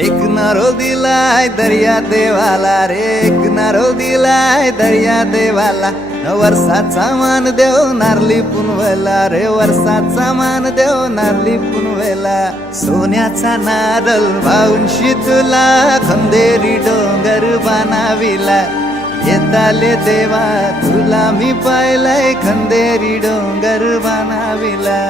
एक नारोल दिलाय दर्या देवाला रे, एक नारोल दिलाय दर्या देवाला. वर्षाचा मान देव नारली पुनवला रे, वर्षाचा मान देव नारली पुनवला. सोन्याचा नारळ वाहून तुला खंदेरी डोंगर बनाविला. येताले देवा तुला मी पाहिलंय खंदेरी डोंगर बनाविला.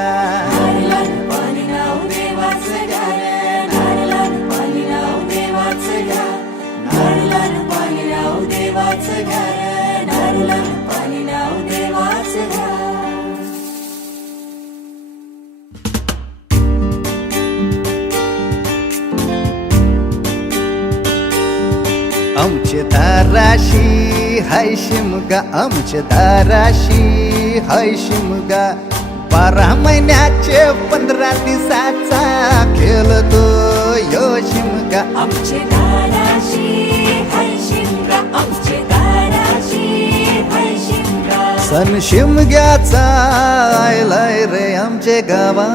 आमचे दाराशी हाय शिमगा, आमचे दाराशी हाय शिमगा. 12 महिन्याचे 15 दिवसाचा खेळतो यो शिमगा. आमचे दाराशी हाय शिमगा, आमचे दाराशी हाय शिमगा. सण शिमग्याचा आयलाय रे आमचे गावा.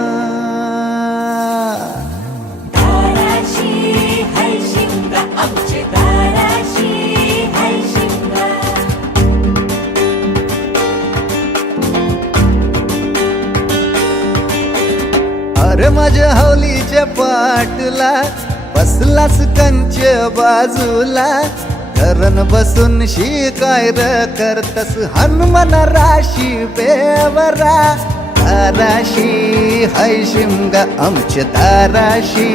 दाराशी हाय शिमगा, आमचे दाराशी हाय शिमगा. अरे माझ्या हौलीच्या पाटला बसलास कंच बाजूला. धरण बसून शिकाय र करतस हनुमान राशी बेवरा. दाराशी हाय शिमगा, आमच्या दाराशी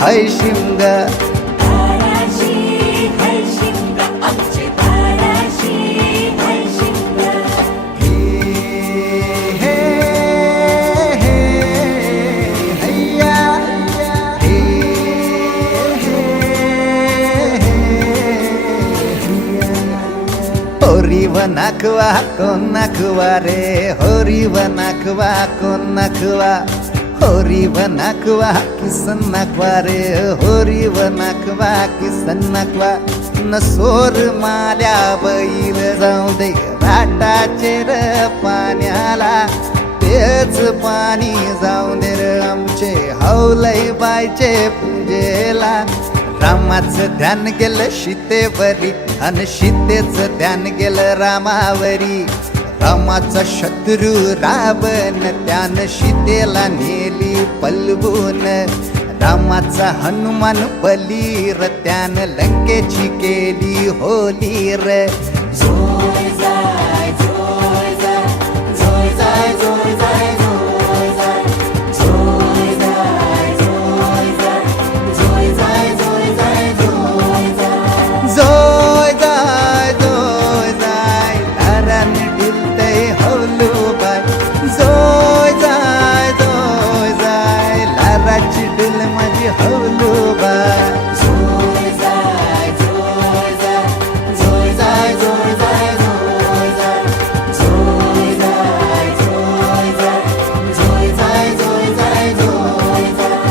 हाय शिमगा. दाराशी हाय शिमगा, आमचे दाराशी हाय शिमगा. हे हे हैया हे होरी व नाखवा कोण नाखवा रे, होरी व नाखवा कोण नाखवा. होरी व नाखवा किसन नाखवा रे, होरी व नाखवा किसन नाखवा. नसोर माल्या बैल जाऊ दे राटाचे र पाण्याला. तेच पाणी जाऊ दे र आमचे हौलई बायचे पूजेला. रामाचं ध्यान गेलं सीतेवरी अन सीतेचं ध्यान गेलं रामावरी. रामाचा शत्रू रावण त्यानं सीतेला नेली पलवून. रामाचा हनुमान बलीर त्यानं लंकेची केली होली र. जोय जाय जोय जाय जोय जाय जोय जाय जोय जाय. जोय जाय जोय जाय जोय जाय जोय जाय जोय जाय. जोय जाय जोय जाय दारान डुलतय हौलू बाय. जोय जाय जोय जाय लाराची डुल माझी हौलू बाय. जोय जाय जोय जाय जोय जाय जोय जाय जोय जाय. जोय जाय जोय जाय जोय जाय जोय जाय जोय जाय.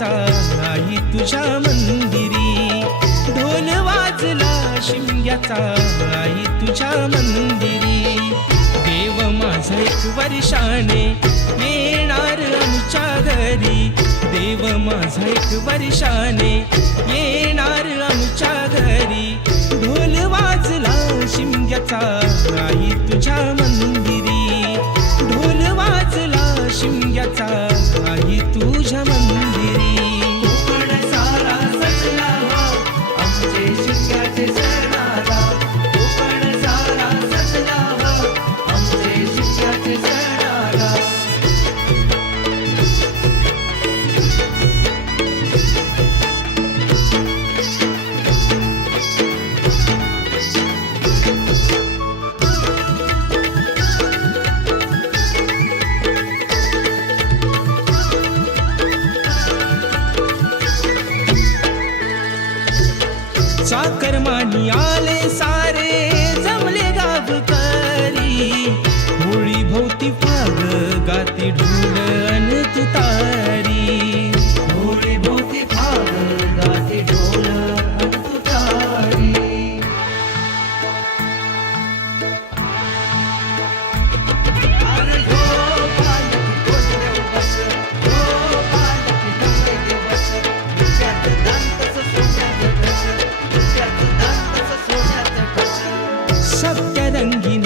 शिमग्याचा आई तुझ्या मंदिरी. ढोल वाजला शिमग्याचा आई तुझ्या मंदिरी. देव माझा एक वर्षाने येणार आमच्या घरी. देव माझा एक वर्षाने येणार आमच्या घरी. ढोल वाजला शिमग्याचा आई तुझ्या मंदिरी. ढोल वाजला शिमग्याचा आई तुझ्या मंदिरी. कोकण सारा सजला हो आमचे शिमग्याचे सणाला. कोकण सारा सजला हो आमचे शिमग्याचे सणाला. चाकरमानी आले सारे जमले गावकरी. होळी भोवती फाग गाती ढोल अन तुतारी. होळी भोवती फाग गाते ढोल अन तुतारी. अरे हो पालकी कोंडे बस, हो पालकी ढवळे बस. रुपयात दान तसं सोन्याचं ठस, रुपयात दान तसं सोन्याचं ठस. सप्तरंगी